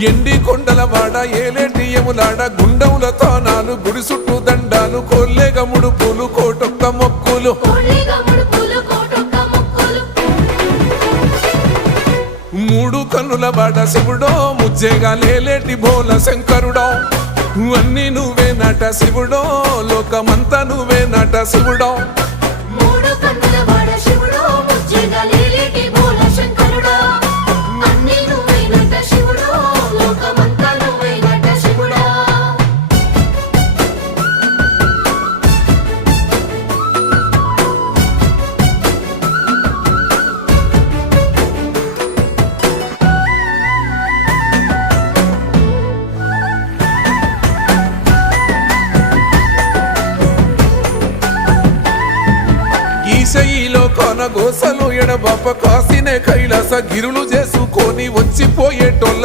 ఎండి కొండలవాడ ఏలేటి యములాడ గుండముల తానాలు గుడి చుట్టూ దండాలు కొల్లేగ ముడుపులు కోటొక్క మొక్కులు మూడు కన్నుల వాడ శివుడో ముజ్జేగా లేలేటి బోల శంకరుడో అన్నీ నువ్వే నట శివుడో లోకమంతా నువ్వే నట శివుడో ఈశయిలో కొనగోసలు ఎడబాప కాసినే కైలాస గిరులు చేసుకొని వచ్చిపోయేటోళ్ళ